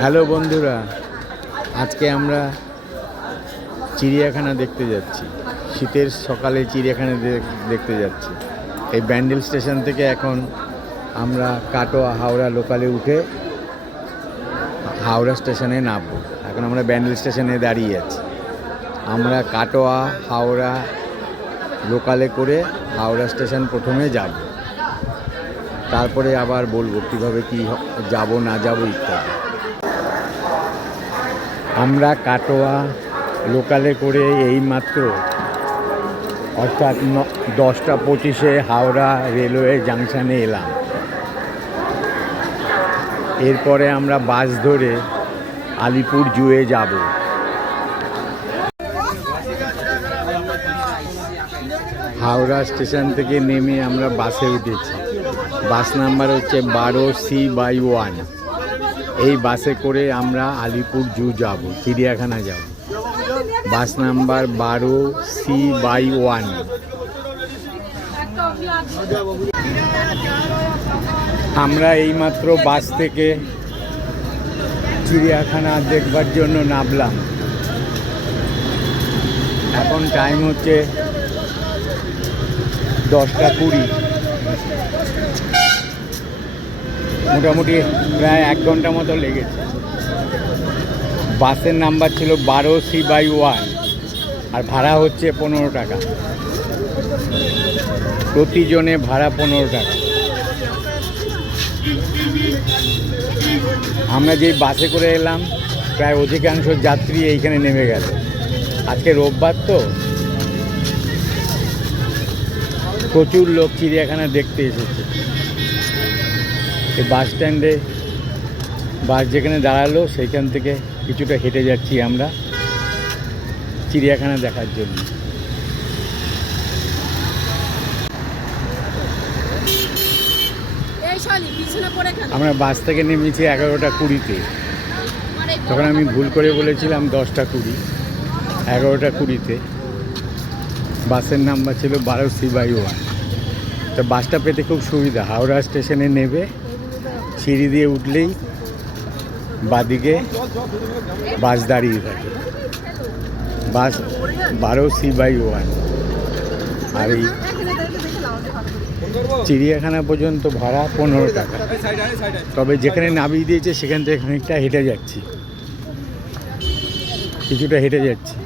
Hello বন্ধুরা, আজকে আমরা চিড়িয়াখানা দেখতে যাচ্ছি। শীতের সকালে চিড়িয়াখানা দেখতে যাচ্ছি। এই ব্যান্ডেল স্টেশন থেকে এখন আমরা কাটোয়া হাওড়া লোকালে উঠে হাওড়া স্টেশনে নামবো। এখন আমরা ব্যান্ডেল স্টেশনে দাঁড়িয়ে আছি। আমরা কাটোয়া হাওড়া লোকালে করে হাওড়া স্টেশন প্রথমে যাব, তারপরে আবার বলবো কীভাবে কি যাব না যাব ইত্যাদি। আমরা কাটোয়া লোকালে করে এইমাত্র অর্থাৎ 10টা 25-এ হাওড়া রেলওয়ে জাংশনে এলাম। এরপরে আমরা বাস ধরে আলিপুর জুয়ে যাব। হাওড়া স্টেশন থেকে নেমে আমরা বাসে উঠেছি। বাস নাম্বার হচ্ছে 12C/1। এই বাসে করে আমরা আলিপুর জু যাব, চিড়িয়াখানা যাব। Bus number 12C/1। আমরা এইমাত্র বাস থেকে চিড়িয়াখানা দেখবার জন্য নামলাম। এখন টাইম হচ্ছে 10টা 20। মোটামুটি প্রায় 1 ঘন্টা মতো লেগেছে। বাসের নাম্বার ছিল 12C/1 আর ভাড়া হচ্ছে 15 টাকা। প্রতিজনে ভাড়া 15 টাকা। আমরা যেই বাসে করে এলাম প্রায় অধিকাংশ যাত্রী এইখানে নেমে গেল। আজকে রোববার তো প্রচুর লোক চিড়িয়াখানা দেখতে এসেছে। এই বাস স্ট্যান্ডে বাস যেখানে দাঁড়ালো সেইখান থেকে কিছুটা হেঁটে যাচ্ছি আমরা চিড়িয়াখানা দেখার জন্য। আমরা বাস থেকে নেমেছি 11টা 20-তে। তখন আমি ভুল করে বলেছিলাম 10টা 20, 11টা 20-তে। বাসের নাম্বার ছিল 12C/1। তো বাসটা পেতে খুব সুবিধা। হাওড়া স্টেশনে নেবে সিঁড়ি দিয়ে উঠলেই বাদিকে বাস দাঁড়িয়ে থাকে। বাস 12C/1। আর এই চিড়িয়াখানা পর্যন্ত ভাড়া 15 টাকা। তবে যেখানে নামিয়ে দিয়েছে সেখান থেকে খানিকটা হেঁটে যাচ্ছি, কিছুটা হেঁটে যাচ্ছি।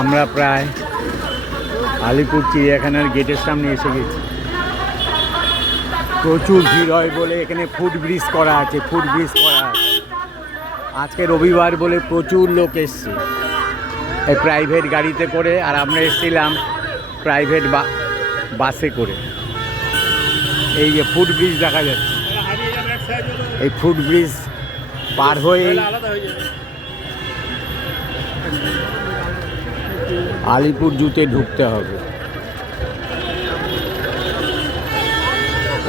আমরা প্রায় আলিপুর চিড়িয়াখানার গেটের সামনে এসে গেছি। প্রচুর ভিড় হয় বলে এখানে ফুটব্রিজ করা আছে। আজকে রবিবার বলে প্রচুর লোক এসছে এই প্রাইভেট গাড়িতে করে, আর আমরা এসেছিলাম প্রাইভেট বাসে করে। এই যে ফুটব্রিজ দেখা যাচ্ছে, এই ফুটব্রিজ পার হয়ে আলিপুর জুতে ঢুকতে হবে।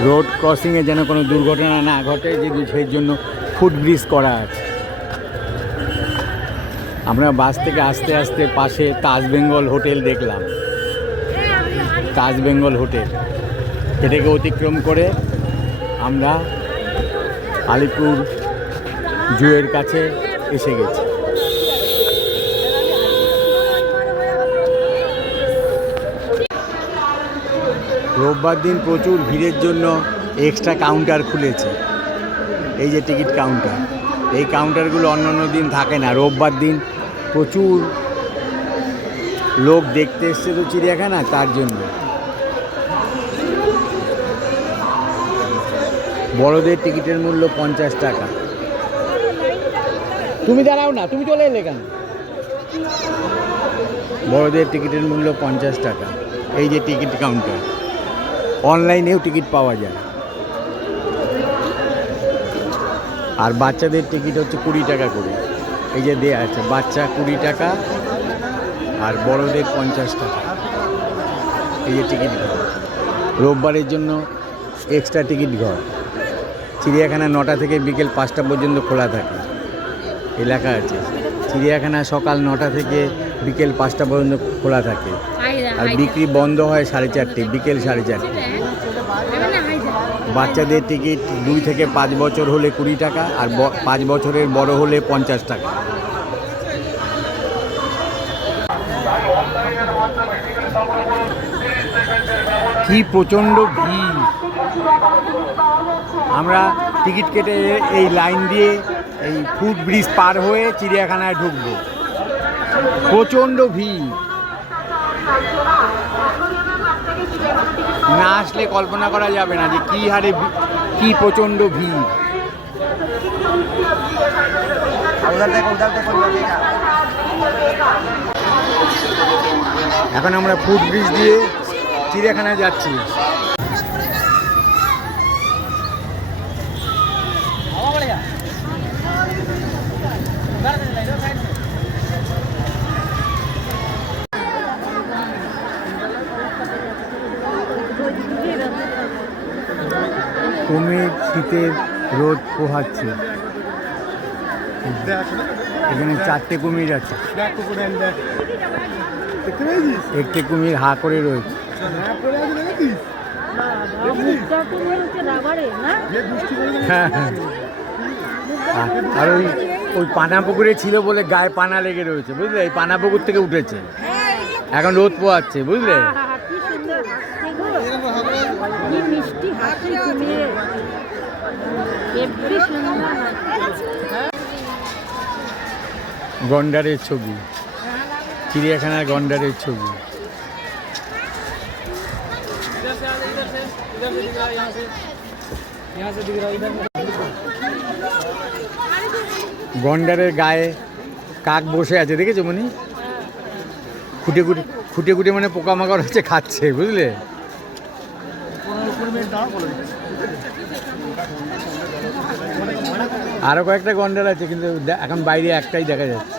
রোড ক্রসিংয়ে যেন কোনো দুর্ঘটনা না ঘটে, যদি সেই জন্য ফুটব্রিজ করা আছে। আমরা বাস থেকে আস্তে আস্তে পাশে তাজ বেঙ্গল হোটেল দেখলাম। তাজ বেঙ্গল হোটেল এটাকে অতিক্রম করে আমরা আলিপুর জুয়ের কাছে এসে গেছি। রোববার দিন প্রচুর ভিড়ের জন্য এক্সট্রা কাউন্টার খুলেছে। এই যে টিকিট কাউন্টার, এই কাউন্টারগুলো অন্য দিন থাকে না। রোববার দিন প্রচুর লোক দেখতে এসছে তো চিড়িয়াখানা, তার জন্য। বড়দের টিকিটের মূল্য 50 টাকা। তুমি দাঁড়াও না, তুমি চলে এলে কেন? বড়দের টিকিটের মূল্য 50 টাকা। এই যে টিকিট কাউন্টার, অনলাইনেও টিকিট পাওয়া যায়। আর বাচ্চাদের টিকিট হচ্ছে 20 টাকা করে। এই যে দেয়া আছে, বাচ্চা 20 টাকা আর বড়দের 50 টাকা। এই যে টিকিট ঘর, রোববারের জন্য এক্সট্রা টিকিট ঘর। চিড়িয়াখানা 9টা থেকে বিকেল 5টা পর্যন্ত খোলা থাকে। এলাকা আছে। চিড়িয়াখানা সকাল 9টা থেকে বিকেল 5টা পর্যন্ত খোলা থাকে, আর বিক্রি বন্ধ হয় 4:30, বিকেল 4:30। বাচ্চাদের টিকিট 2 থেকে 5 বছর হলে 20 টাকা, আর 5 বছরের বড় হলে 50 টাকা। কি প্রচণ্ড ভিড়! আমরা টিকিট কেটে এই লাইন দিয়ে এই ফুট ব্রিজ পার হয়ে চিড়িয়াখানায় ঢুকবো। প্রচণ্ড ভিড়, না আসলে কল্পনা করা যাবে না যে কী হারে কি প্রচণ্ড ভিড়। এখন আমরা ফুট ব্রিজ দিয়ে চিড়িয়াখানায় যাচ্ছি। কুমির শীতের রোদ পোহাচ্ছে। এখানে 4টে কুমির আছে, একটি কুমির হা করে রয়েছে। হ্যাঁ, আর ওই পানা পুকুরে ছিল বলে গায়ে পানা লেগে রয়েছে, বুঝলে? এই পানা পুকুর থেকে উঠেছে, এখন রোদ পোহাচ্ছে, বুঝলে? গন্ডারের ছবি, চিড়িয়াখানার গন্ডারের ছবি। গন্ডারের গায়ে কাক বসে আছে, দেখেছো মনি? খুঁটে খুঁটে খুঁটে খুঁটে মানে পোকামাকড় হচ্ছে, খাচ্ছে, বুঝলে? আরো কয়েকটা গন্ডার আছে, কিন্তু এখন বাইরে একটাই দেখা যাচ্ছে।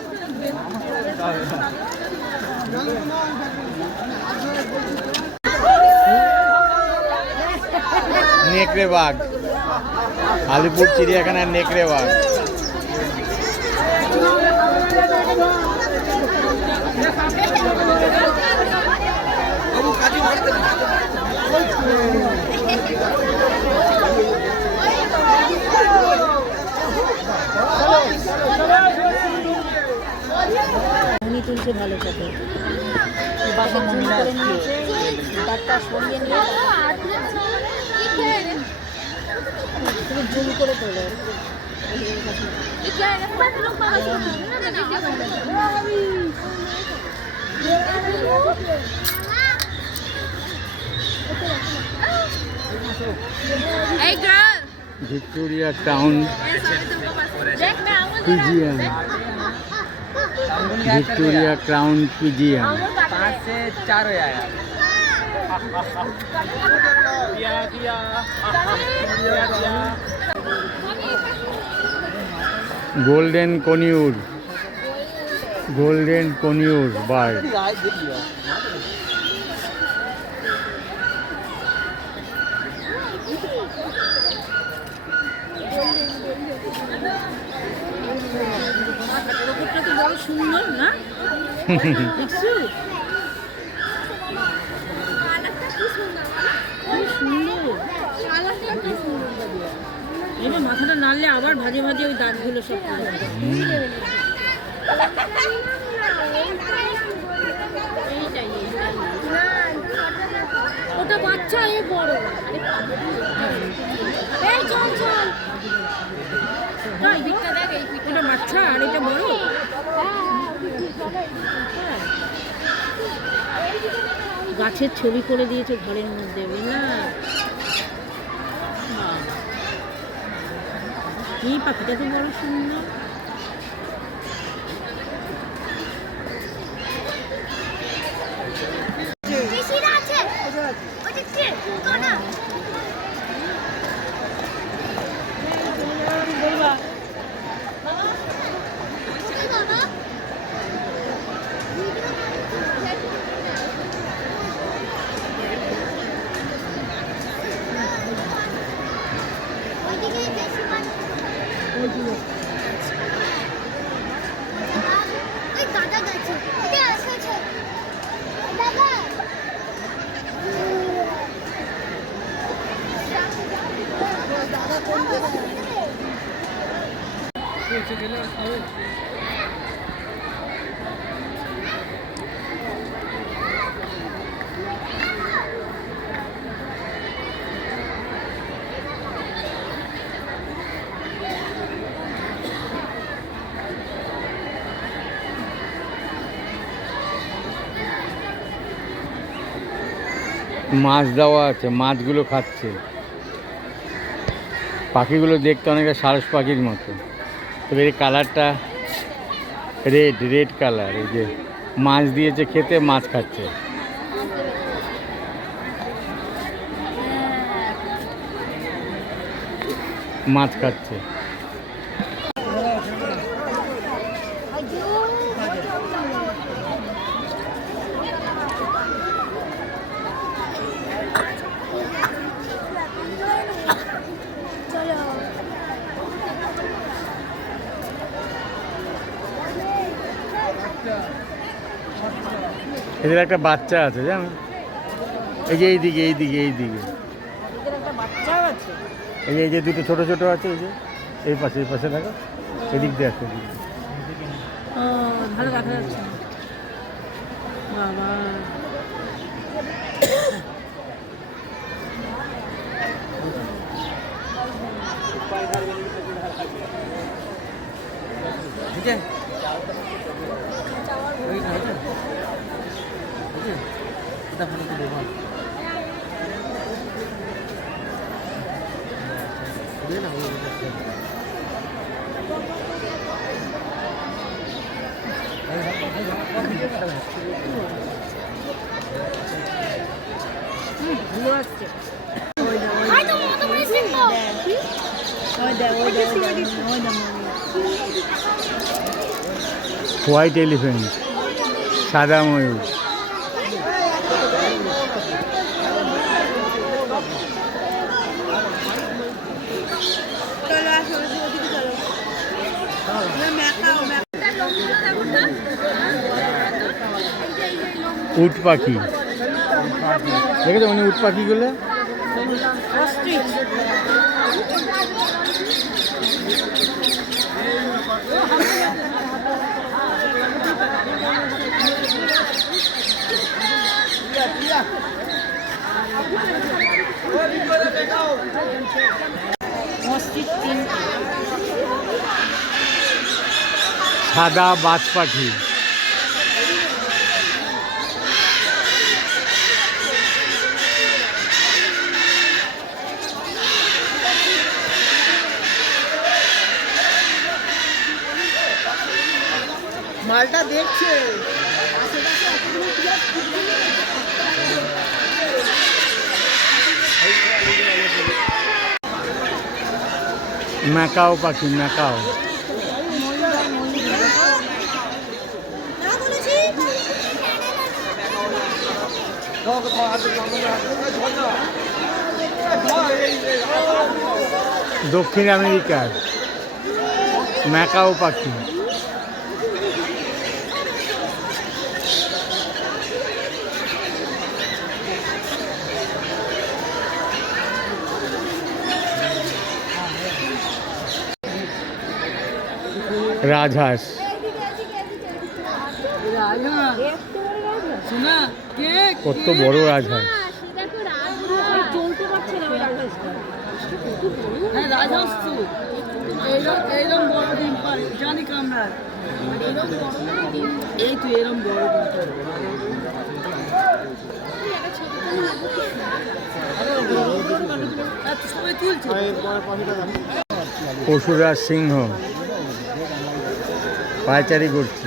নেকড়ে বাঘ, আলিপুর চিড়িয়াখানার নেকড়ে বাঘ। উনি তুলছে ভালো সাথে বাসা জুম করে নিয়েছে, ডাক্তার সরিয়ে নিয়ে তুমি জুম করে তোলো। Victoria town PGM, Victoria crown PGM. 5 से 4 हो जाएगा। Golden conure, golden conure bird. সুন্দর না? এটা মাথাটা নাড়লে আবার ভাজে ভাজে ওই দাঁতগুলো সব ওটা বাচ্চা, এ বড়। ওটা বাচ্চা আর এটা বড়। গাছের ছবি করে দিয়েছে ঘরের মধ্যে, বুঝলা? এই পাখিটা তো বড় সুন্দর। মাছ দেওয়া আছে, মাছগুলো খাচ্ছে। পাখিগুলো দেখতে অনেকটা সারস পাখির মতো, তবে এই কালারটা রেড কালার। এই যে মাছ দিয়েছে খেতে, মাছ খাচ্ছে। মাছ খাচ্ছে। এদের একটা বাচ্চা আছে জানো, এই যে এইদিকে একটা বাচ্চাও আছে। এই যে দুটো ছোট ছোট আছে, এই যে এই পাশে দেখো, এদিক দিয়ে আছে, এদিক দিয়ে। ও ভালো দেখা যাচ্ছে না। বাবা ভালো আসছে। হোয়াইট এলিফ্যান্ট, সাদা ময়ূর। উট পাখি দেখেছো, মানে উট পাখিগুলো সাদা বাজ পাখি। মালটা দেখছে। ম্যাকাও পাখি, ম্যাকাও। দক্ষিণ আমেরিকার ম্যাকাও পাখি। রাজহাঁস, কত বড় রাজহাঁস। চলতে পারছে না ওই রাজহাঁসটা। রাজহাঁস তো এইরকম বড় ডিম পারে, জানি কামড়া। এই তো এরকম বড় সবাই তুলছে। পশুরাজ সিংহ পায়চারি করছে।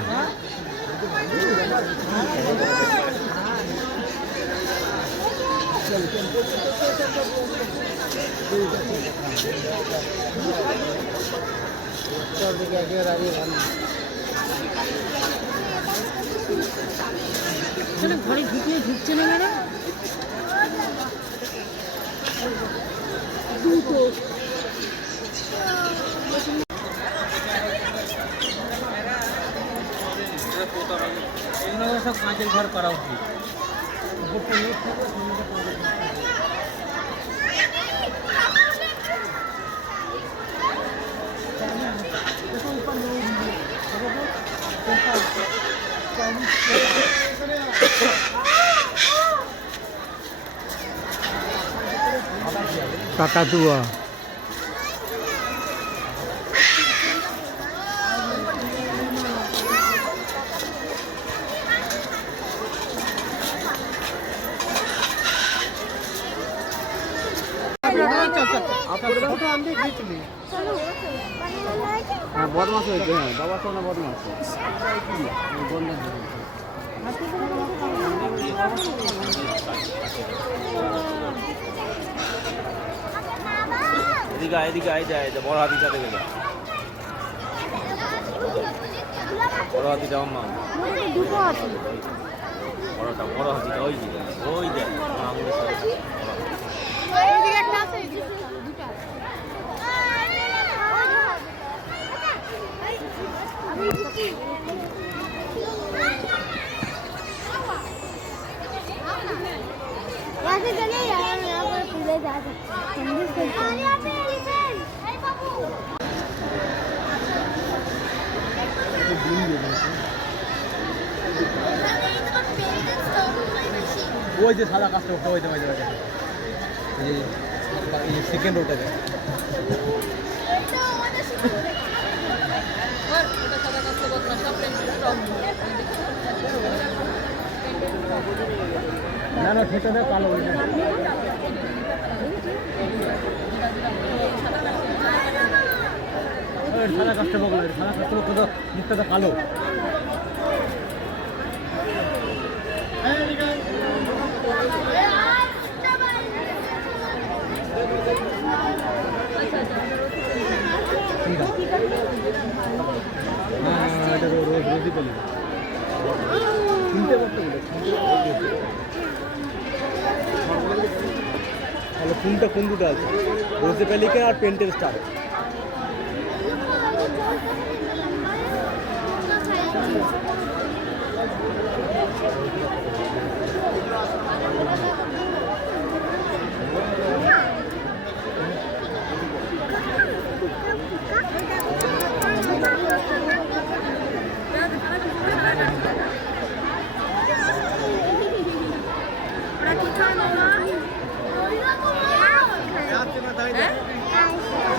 ঘরে ঢুকছে না ম্যাডাম। দুটো এগুলো সব কাঁচের ঘর করা উচিত। কাকাতুয়া, হ্যাঁ বদমাস হয়েছে, হ্যাঁ বাবা তো না বদমাস। এদিকে এদিকে আই যায় বড় হাতির সাথে গেলে, বড় হাতিটা আমার দুটো আছে। বড় হাতিটা ওই যে আঙুলের সাথে এদিকে একটা আছে, দুটো আছে। আমি দিচ্ছি। यहाँ से चले यहाँ पर पूरे जा सकते हैं। यहाँ पे एलिफेंट है बाबू। ওই যে সাদা কাজটা ওই যে এই সেকেন্ড ওটাকে না না ঠিকাটা কালো সাদা কাজটা বগল, সাদা কাজটা তো মুখটা কালো। তাহলে কোনটা কোন দুটো আছে? রোজে পেলিকান আর পেন্টের স্টার।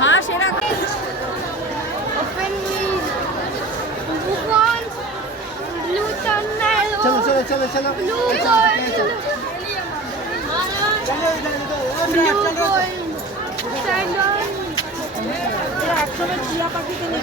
हाँ शेरा ओपन ब्लू टनल चलो चलो चलो चलो blue gold blue gold sandal ये एक्चुअली चिया पार्टी के लिए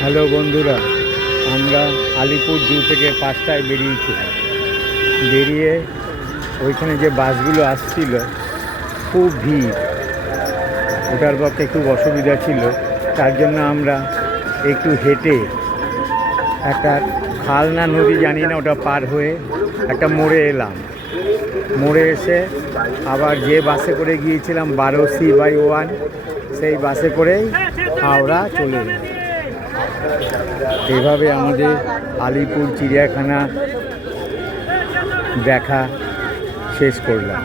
হ্যালো বন্ধুরা, আমরা আলিপুর জু থেকে 5টায় বেরিয়েছিলাম। বেরিয়ে ওইখানে যে বাসগুলো আসছিল খুব ভিড়, ওটার পক্ষে খুব অসুবিধা ছিল। তার জন্য আমরা একটু হেঁটে একটা খাল না নদী জানি না, ওটা পার হয়ে একটা মোড়ে এলাম। মোড়ে এসে আবার যে বাসে করে গিয়েছিলাম 12C/1 সেই বাসে করেই হাওড়া চলে এলাম। এভাবে আমাদের আলিপুর চিড়িয়াখানা দেখা শেষ করলাম।